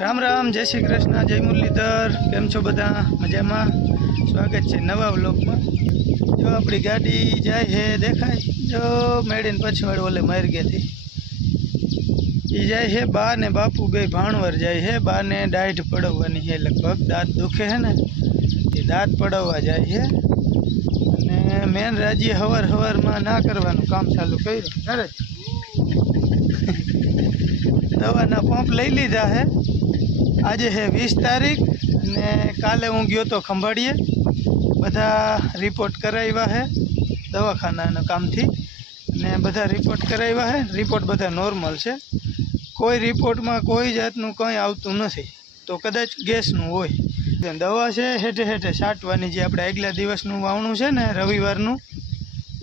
રામ રામ, જય શ્રી કૃષ્ણ, જય મુરલીધર, કેમ છો બધા? મજામાં? સ્વાગત છે નવા વ્લોગમાં. જો આપણી ગાડી જાય છે દેખાય? જો મેળીને પછવાડ ઓલે માર્ગેથી એ જાય છે બા ને બાપુ બે ભાણવર જાય છે બા ને દાઢ પડવવાની છે લગભગ. દાંત દુખે છે ને? એ દાંત પડવવા જાય છે અને મેન રાજ્ય હવાર હવારમાં ના કરવાનું કામ ચાલુ કર્યું. કરે દવાના પંપ લઈ લીધા છે આજે છે વીસ તારીખ ને કાલે હું ગયો તો ખંભાળીએ. બધા રિપોર્ટ કરાવ્યા છે દવાખાનાના કામથી. ને બધા રિપોર્ટ કરાવ્યા છે રિપોર્ટ બધા નોર્મલ છે. કોઈ રિપોર્ટમાં કોઈ જાતનું કંઈ આવતું નથી. તો કદાચ ગેસનું હોય. દવા છે હેઠે હેઠે છાંટવાની જે આપણે આગલા દિવસનું વાવણું છે ને રવિવારનું,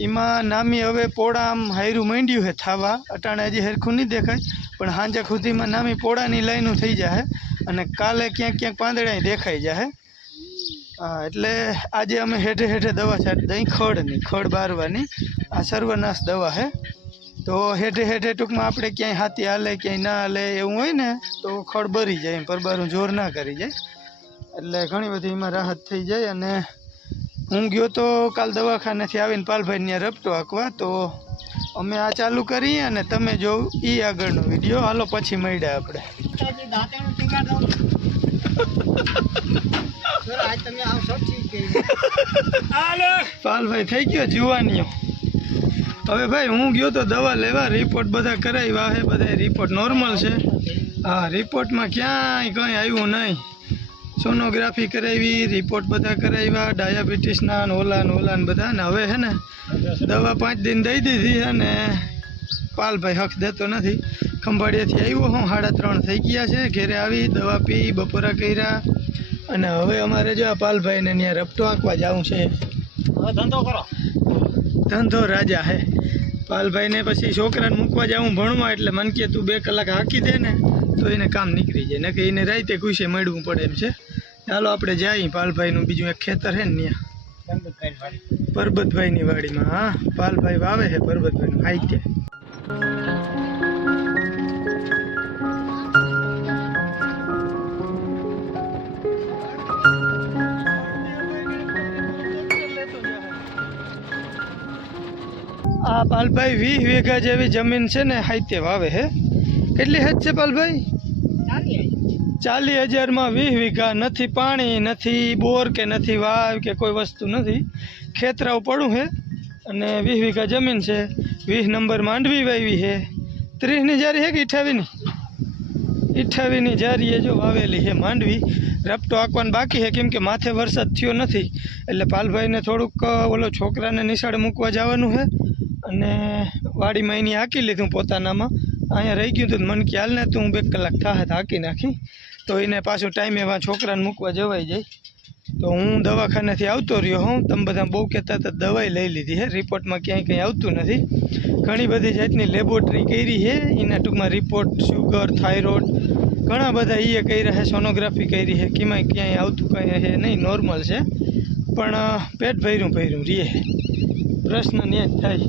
એમાં નામી હવે પોળા આમ હાયરું માંડ્યું છે થાવા. અટાણે હજી હરખું નહીં દેખાય, પણ સાંજે સુધીમાં નામી પોળાની લાઈનું થઈ જાય અને કાલે ક્યાંક ક્યાંક પાંદડા દેખાઈ જાય હા. એટલે આજે અમે હેઠે હેઠે દવા છાંટી દઈ ખડની ખડ બારવાની. આ સર્વનાશ દવા છે તો હેઠે હેઠે ટૂંકમાં આપણે ક્યાંય હાથી હાલે, ક્યાંય ના હાલે એવું હોય ને, તો ખડ બરી જાય એમ, પરબારું જોર ના કરી જાય. એટલે ઘણી બધી એમાં રાહત થઈ જાય અને હું ગયો તો કાલ દવાખાનેથી આવીને પાલભાઈ ત્યાં રપટો હાંકવા, તો અમે આ ચાલુ કરીએ અને તમે જો એ આગળનો વીડિયો. હાલો, પછી મળ્યા આપણે. પાલભાઈ થઈ ગયો જુવાનીઓ. હવે ભાઈ હું ગયો તો દવા લેવા રિપોર્ટ બધા કરાવ્યા છે બધા રિપોર્ટ નોર્મલ છે. હા રિપોર્ટમાં ક્યાંય કંઈ આવ્યું નહીં. સોનોગ્રાફી કરાવી રિપોર્ટ બધા કરાવ્યા ડાયાબિટીસના ને ઓલા ને ઓલા ને બધા ને હવે હે ને દવા પાંચ દિન દઈ દીધી અને પાલભાઈ હક દેતો નથી. ખંભાળિયાથી આવ્યો હું. સાડા ત્રણ થઈ ગયા છે. ઘેરે આવી દવા પી બપોરા કર્યા. અને હવે અમારે જો આ પાલભાઈને ત્યાં રપટો આંકવા જવું છે. ધંધો કરો. ધંધો રાજા હે. પાલભાઈને પછી છોકરાને મૂકવા જાઉં ભણવા એટલે મન કે તું બે કલાક હાકી દે ને તો એને કામ નીકળી જાય. ને કે એને રાતે ખુશી મળવું પડે એમ છે. ચાલો આપણે જઈએ. પાલભાઈનું બીજું એક ખેતર છે ને ત્યાં પરબતભાઈની વાડીમાં. હા પાલભાઈ વાવે છે પરબતભાઈનું. હાઈ ત્યાં આ પાલભાઈ વીસ વીઘા જેવી જમીન છે ને હાઈતે વાવે છે કેટલી હદ છે પાલભાઈ? ચાલીસ હજારમાં વીસ વીઘા. નથી પાણી, નથી બોર કે નથી વાવ કે કોઈ વસ્તુ નથી. ખેતરાઓ પડું છે અને વીસ વીઘા જમીન છે. વીસ નંબર માંડવી વાવી હે. ત્રીસની જારી છે કે અઠાવીની અઠાવીની જારીએ જો વાવેલી છે માંડવી. રપટો આંકવાનું બાકી છે કેમ કે માથે વરસાદ થયો નથી. એટલે પાલભાઈને થોડુંક ઓલો છોકરાને નિશાળે મૂકવા જવાનું છે અને વાડીમાં એની હાંકી લીધું પોતાનામાં. અહીંયા રહી ગયું હતું મન હાલ ને તું બે કલાક થાય તો હાંકી નાખી. તો એને પાછું ટાઈમે એવા છોકરાને મૂકવા જવાઈ જાય. તો હું દવાખાનેથી આવતો રહ્યો હું તમે બધા બહુ કહેતા હતા દવાઈ લઈ લીધી છે રિપોર્ટમાં ક્યાંય કંઈ આવતું નથી. ઘણી બધી જાતની લેબોરેટરી કરી છે એના ટૂંકમાં રિપોર્ટ શુગર થાઇરોઇડ ઘણા બધા એ કર્યા છે સોનોગ્રાફી કરી છે કેમાં ક્યાંય આવતું કંઈ છે નહીં નોર્મલ છે. પણ પેટ ભર્યું ભર્યું રીએ પ્રશ્ન ન્યા જ થાય.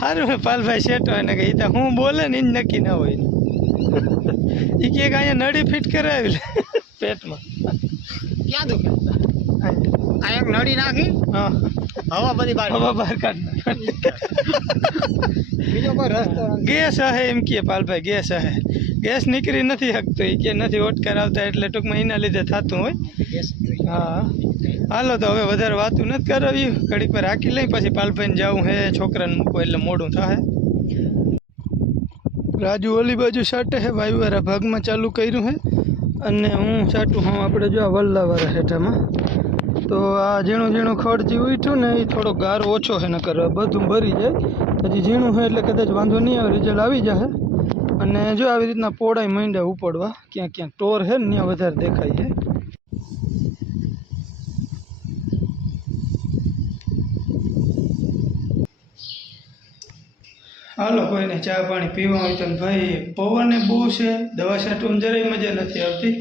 સારું હે પાલભાઈ શેઠો એને કે તો હું બોલે ને એ નક્કી ના હોય. એ કે અહીંયા નળી ફિટ કરાવી લે. પેટમાં. ક્યાં દુખે અહીંયા. નળી નાખી હા. હવા બધી બહાર હવા બહાર કાઢ. બીજો કોઈ રસ્તો ગેસ હે એમ કે પાલભાઈ ગેસ હે ગેસ નીકળી નથી શકતો એ કે નથી ઓટકાર આવતા એટલે ટૂંકમાં એના લીધે થતું હોય. હા. હાલો તો હવે વધારે વાતું નથી કરાવી ઘડીક પર રાખી લઈ પછી પાલભાઈને જવું હે છોકરાને મૂકવું એટલે મોડું થાય રાજુ ઓલી બાજુ સાટે હે વાયુવાળા ભાગમાં ચાલુ કર્યું હે. અને હું સાટું હું આપણે જો આ વલ્લાવાળા હેઠામાં. તો આ ઝીણું ઝીણું ખડ જે ઉઠ્યું ને એ થોડો ગારો ઓછો છે ન કરવા બધું ભરી જાય. પછી ઝીણું હોય એટલે કદાચ વાંધો નહીં આવે રિઝલ્ટ આવી જશે અને જો આવી રીતના પોળાઈ માંડ્યા ઉપડવા, ક્યાંક ક્યાંક ટોર છે ને ત્યાં વધારે દેખાય છે. હાલો, કોઈને ચા પાણી પીવા હોય તો ભાઈ પવને બહુ છે, દવા છાંટવામાં જરાય મજા નથી આવતી.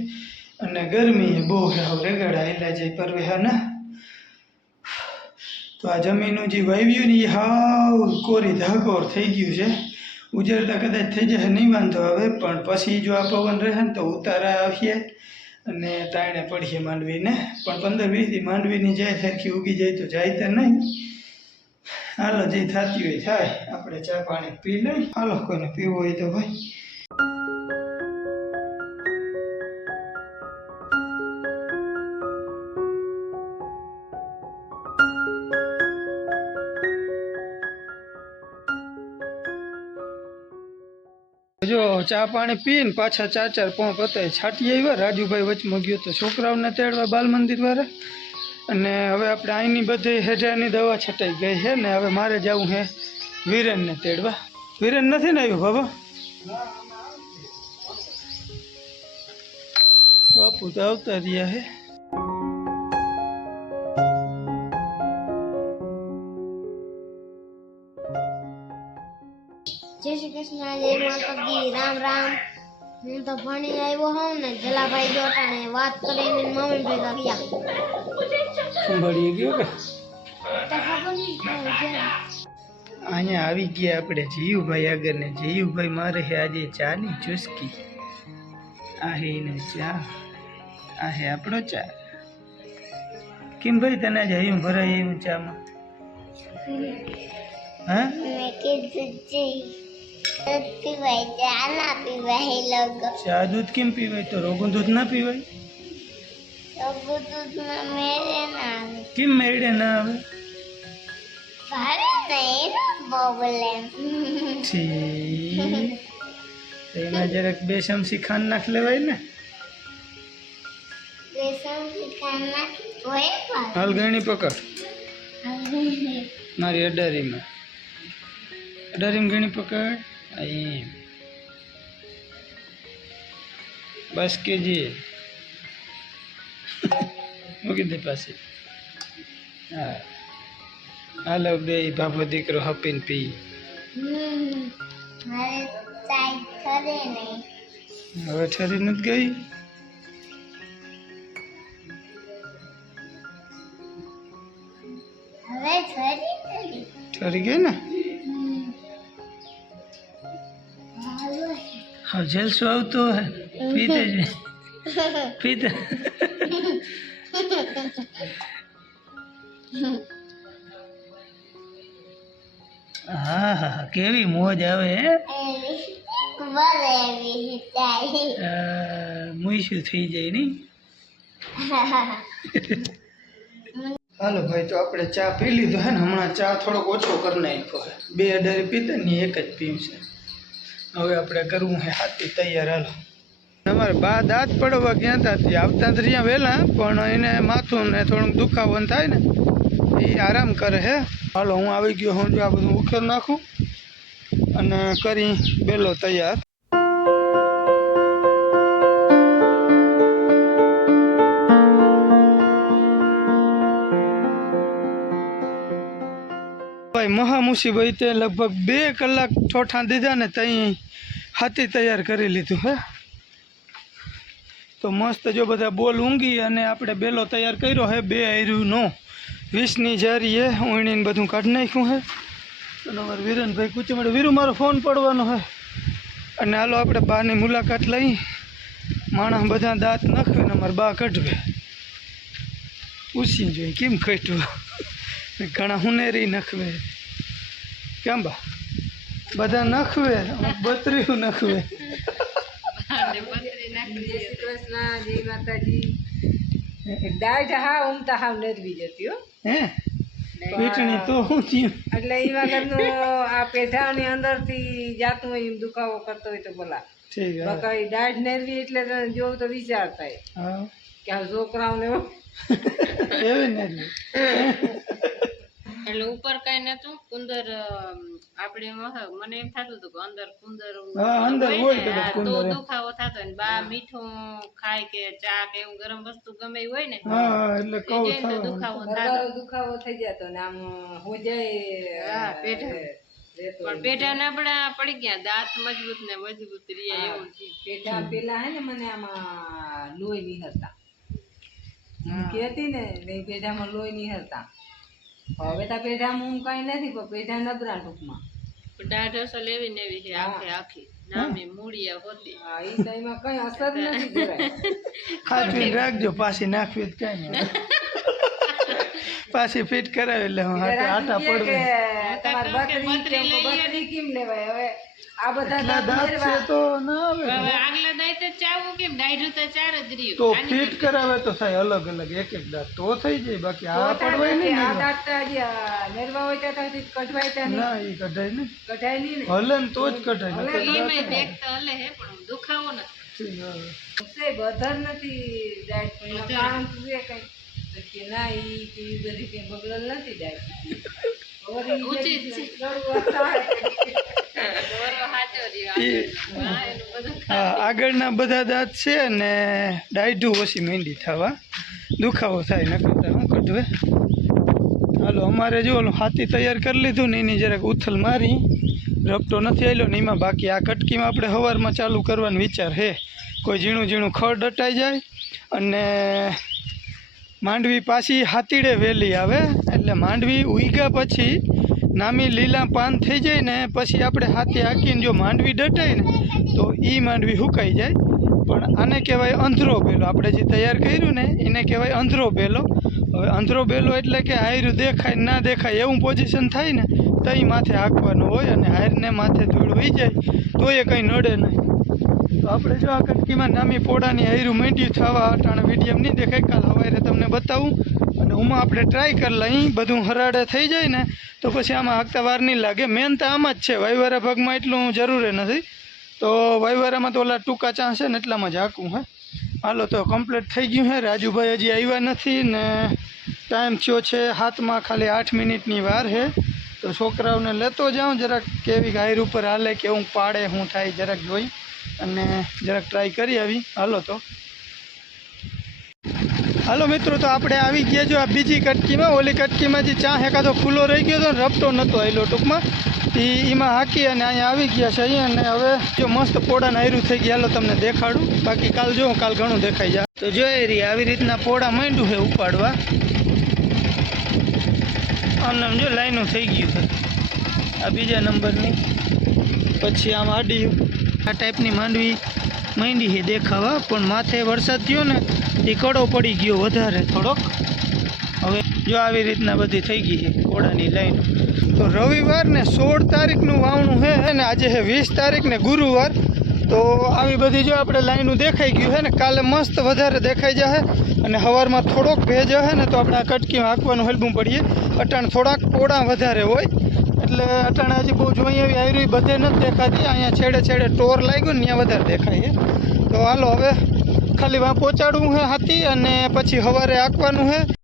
અને ગરમી બહુ છે, હવે રેગાડા હેલા જે પરવે, હા તો આ જમીનનું જે વાવ્યું ને એ હાવ કોરી ધાકોર થઈ ગયું છે. ઉજળતા કદાચ થઈ જશે નહીં વાંધો આવે પણ પછી જો આ પવન રહે ને તો ઉતારા આવીએ અને તાણે પડીએ માંડવીને. પણ પંદર વીસ દી માંડવીની જાય સરખી ઉગી જાય તો જાય તો નહીં. હાલો, જે થતી હોય થાય. આપણે ચા પાણી પી લઈ. હાલો, કોઈને પીવું હોય તો ભાઈ. ચા પાણી પીને પાછા ચાર ચાર પોંપ હતા છાટી આવ્યા. રાજુભાઈ વચમાં ગયો તો છોકરાઓને તેડવા બાલ મંદિર વાળા. અને હવે આપણે અહીંની બધી હેઠળની દવા છટાઈ ગઈ છે ને હવે મારે જવું છે વિરેનને તેડવા. વિરેન નથી ને આવ્યું, બાબા? બાપુ તો આવતા રહ્યા છે. કૃષ્ણ જય માતાજી રામ રામ. હું તો ભણી આવ્યો હોઉં ને જલાભાઈ જોટાણે વાત કરીને મમ્મી ભેગા ગયા સંભાળી ગયો કે? તો ખબર નહીં અહીંયા આવી ગયા આપણે જીયુભાઈ આગળ ને. જીયુભાઈ મારે છે આજે ચાની ચુસ્કી. આ હે ચા. આ હે આપણો ચા. કેમ ભાઈ તને આજે હૈયું ભરાય એવું ચામાં? હા? મેં કીધું દૂધ પીવાય ચા ના પીવાય લોકો. ચા દૂધ કેમ પીવાય? તો રોગું દૂધ ના પીવાય? દૂધ દૂધમાં મેળે ના આવે. કેમ મેળે ના આવે? ભારે નહીં પ્રોબ્લેમ ઠીક એમાં જરાક બે ચમચી ખાંડ નાખ લેવાય ને. નાખી ભારે હાલ ગણી પકડ. મારી અડારીમાં. અડારીમાં ગણી પકડ. એમ બસ કેજી મૂકી દે પાછી. હા. હાલો બે બાપો દીકરો હપીને પી. હવે ઠરી નથી ગઈ? ઠરી ગઈ ને? હા જલસો આવતો હોય પીતે જ પીતે હા હા હા કેવી મોજ આવે હે મુઈશું થઈ જાય નહીં હાલો ભાઈ તો આપણે ચા પી લીધો હે ને હમણાં ચા થોડોક ઓછો કરી નાખ્યો બે અઢારે પીતા ને એક જ પીવું છે હવે આપણે કરવું હે હાથી તૈયાર, હાલો. અમારે બા દાંત પડવા ગયા હતા તે આવતા જ રહ્યા વહેલા, પણ એને માથું ને થોડુંક દુખાવન થાય ને, એ આરામ કરે હે. હાલો, હું આવી ગયો, હું જો આ બધું ઉખેર નાખું અને કરી બેલો તૈયાર. ભાઈ મહા તે લગભગ બે કલાક ઠોઠા દીધા ને ત્યાં હાથી તૈયાર કરી લીધું, હે? તો મસ્ત જો બધા બોલ ઊંઘી અને આપણે બેલો તૈયાર કર્યો, હે? બે આયરું નો વીસની જારી, હે? ઊણીને બધું કાઢી નાખ્યું, હે? અને અમારે વિરનભાઈ કુચમડે, વીરુ, મારો ફોન પડવાનો, હે? અને હાલો આપણે બાની મુલાકાત લઈ. માણસ બધા દાંત નાખવે ને અમારે બા કઢવે. પૂછી જોઈએ કેમ કટ્યું ઘણા હુનેરી નખવે. કેમ બા? બધા નખવે બત્રીયું નખવે. કૃષ્ણ જય માતાજી. દાઢ હા ઉમતા હાવ નરવી જતી હો. હે? પીટણી તો હું થયું? એટલે એ વખતનું આ પેઢાની અંદરથી જાતું હોય એમ દુખાવો કરતો હોય તો બોલા બાકી દાઢ નરવી એટલે જોવું તો વિચાર થાય કે આ છોકરાઓને એવી એટલે ઉપર કઈ નતું કુંદર આપણે મને એમ થતું હતું કે અંદર કુંદર અંદર હોય ને, તો દુખાવો થતો હોય ને બા મીઠું ખાય કે ચા કે એવું ગરમ વસ્તુ ગમે હોય ને એટલે કહું દુખાવો થતો દુખાવો થઈ જતો ને આમ હું જાય હા, પેઢા. પણ પેટા ને આપડા પડી ગયા દાંત મજબૂત ને મજબૂત રહ્યા એવું છે. પેઢા પેલા હે ને મને આમાં લોહી નહીં હતા કેતી ને પેઢામાં લોહી નહીં હતા હવે તો પેઢામાં હું કઈ નથી પણ પેઢા નબરા ટૂંકમાં. દાઢ લેવી ને એવી છે આખે આખી. નામી મૂળિયા હોતી. હા એ તો એમાં કઈ અસર નથી જરાય હાથવી રાખજો પાછી નાખવી તો કઈ નહીં. પાછી ફિટ કરાવી એટલે હું હાથે આટા પડવે. તમારે બત્રી કેમ બત્રી કેમ લેવાય? હવે આ બધા દાંત દાંત છે તો ના આવે હવે આગલા કેમ દાઢું તો ચાર જ રહ્યું. તો ફિટ કરાવે તો થાય અલગ અલગ એક એક દાંત તો થઈ જાય બાકી આ પડવાય નહીં આ દાંત નેરવા હોય ત્યાં સુધી કઢવાય ત્યાં નહીં. ના એ કઢાય નહીં. કઢાય નહીં ને. હલે તો જ કઢાય નકર એમાંય દેખ તો હલે હે પણ દુખાવો નથી. બધર નથી દાંત પણ કારણ તો છે કંઈ? કે ના ઈ કે બધી કંઈ બગડલ નથી દાંત વળી ઈ ઊંચી આગળના બધા દાંત છે ને ડાયઢું ઓછી માંડી થવા. દુખાવો થાય ન કરતા શું કઢવે હાલો અમારે જો હાથી તૈયાર કરી લીધું ને એની જરાક ઉથલ મારી. રપટો નથી આવેલો ને એમાં બાકી આ કટકીમાં આપણે સવારમાં ચાલુ કરવાનો વિચાર હે. કોઈ ઝીણું ઝીણું ખડ અટાઈ જાય અને માંડવી પાછી હાથીડે વહેલી આવે. એટલે માંડવી ઉઈગા પછી નામી લીલા પાન થઈ જાય ને પછી આપણે હાથે હાકીને જો માંડવી ડટાય ને, તો એ માંડવી સુકાઈ જાય. પણ આને કહેવાય અંધરો બેલો. આપણે જે તૈયાર કર્યું ને, એને કહેવાય અંધરો બેલો. હવે અંધરો બેલો એટલે કે હાયરું દેખાય ના દેખાય એવું પોઝિશન થાય ને તો માથે હાંકવાનું હોય અને હાયરને માથે ધૂળ વહી જાય તો એ કંઈ નડે નહીં. તો આપણે જો આ કટકીમાં નામી પોડાની હાયરું માંડ્યું થવા અટાણે વિડીયમ નહીં દેખાય. કાલ હવારે તમને બતાવું. અને આપણે ટ્રાય કરી લઈ બધું હરાડે થઈ જાય ને, તો પછી આમાં હાંકતા વાર નહીં લાગે. મેન તો આમાં જ છે, વાયવારા ભાગમાં એટલું જરૂરી નથી. તો વાયવારામાં તો ઓલા ટૂંકા ચાંસ છે ને એટલામાં જ હાંકવું હે. હાલો, તો કમ્પ્લીટ થઈ ગયું હે. રાજુભાઈ હજી આવ્યા નથી ને ટાઈમ થયો છે હાથમાં ખાલી આઠ મિનિટની વાર છે તો છોકરાઓને લેતો જાઉં, જરાક કેવી ગાયર ઉપર હાલે કેવું પાડે શું થાય, જરાક જોઈ અને જરાક ટ્રાય કરી આવી. હાલો તો. હાલો મિત્રો, તો આપણે આવી ગયા જો આ બીજી કટકીમાં. ઓલી કટકીમાં જે ચા એકાદો ખુલ્લો રહી ગયો હતો ને, રપટો નહોતો આવેલો ટૂંકમાં. એ એમાં હાકી અને અહીંયા આવી ગયા છે અહીંયા. અને હવે જો મસ્ત પોડાને આયરું થઈ ગયા, હાલો તમને દેખાડું. બાકી કાલ જો કાલ ઘણું દેખાઈ જાય. તો જોઈ રહી આવી રીતના પોળા માંડ્યું છે ઉપાડવા. આમ જો લાઈનું થઈ ગયું છે. આ બીજા નંબરની. પછી આમ આડ્યું આ ટાઈપની માંડવી માંડી છે દેખાવા, પણ માથે વરસાદ થયો ને એ કડો પડી ગયો વધારે થોડોક. હવે જો આવી રીતના બધી થઈ ગઈ છે ઘોડાની લાઈન. તો રવિવાર ને સોળ તારીખનું વાવણું છે અને આજે છે વીસ તારીખ ને ગુરુવાર. તો આવી બધી જો આપણે લાઈનું દેખાઈ ગયું છે ને, કાલે મસ્ત વધારે દેખાઈ જશે અને હવારમાં થોડોક ભેજ હશે ને તો આપણે આ કટકીમાં હાંકવાનું હલવું પડીએ. અટાણ થોડાક પોડા વધારે હોય. એટલે અટાણે હજી બહુ જોઈએ આવી આવી બધે નથી દેખાતી. અહીંયા છેડે છેડે ટોર લાગ્યું ને ત્યાં વધારે દેખાય તો હાલો હવે ખાલી વાં પહોંચાડવું છે હાથી અને પછી સવારે આંકવાનું છે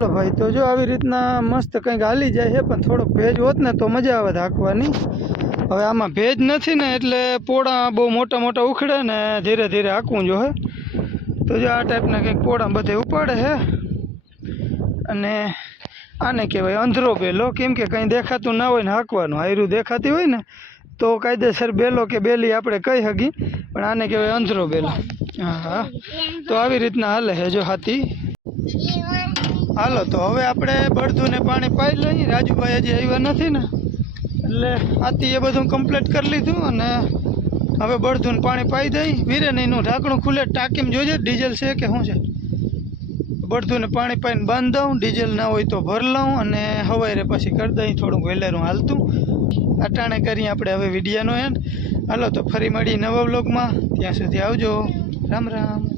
ભાઈ, તો જો આવી રીતના મસ્ત કંઈક હાલી જાય છે, પણ થોડોક ભેજ હોત ને તો મજા આવે હાંકવાની હવે આમાં ભેજ નથી ને, એટલે પોળા બહુ મોટા મોટા ઉખડે ને ધીરે ધીરે હાંકવું જો હે. તો જો આ ટાઈપના કંઈક પોળા બધે ઉપાડે છે અને આને કહેવાય અંધરો બેલો. કેમ કે કંઈ દેખાતું ના હોય ને હાંકવાનું, આયરું દેખાતી હોય ને, તો કાયદેસર બેલો કે બેલી આપણે કહી હગી. પણ આને કહેવાય અંધરો બેલો. હા હા. તો આવી રીતના હાલે છે જો હાથી. હાલો, તો હવે આપણે બળદું ને પાણી પાઈ લઈએ રાજુભાઈ હજી આવ્યા નથી ને. એટલે આથી એ બધું કમ્પ્લીટ કરી લીધું અને હવે બળદું ને પાણી પાઈ દઈ. વીરે ને એનું ઢાંકણું ખુલે, ટાંકીમાં જોજે, ડીઝલ છે કે શું છે? બળદું ને પાણી પાઈને બાંધ દઉં, ડીઝલ ના હોય તો ભર લઉં અને હવારે પછી કરી દઈ, થોડુંક વહેલેરું હાલતું. અટાણે કરી આપણે હવે વિડીયાનો એન્ડ હાલો, તો ફરી મળી નવા બ્લોગમાં ત્યાં સુધી આવજો. રામ રામ.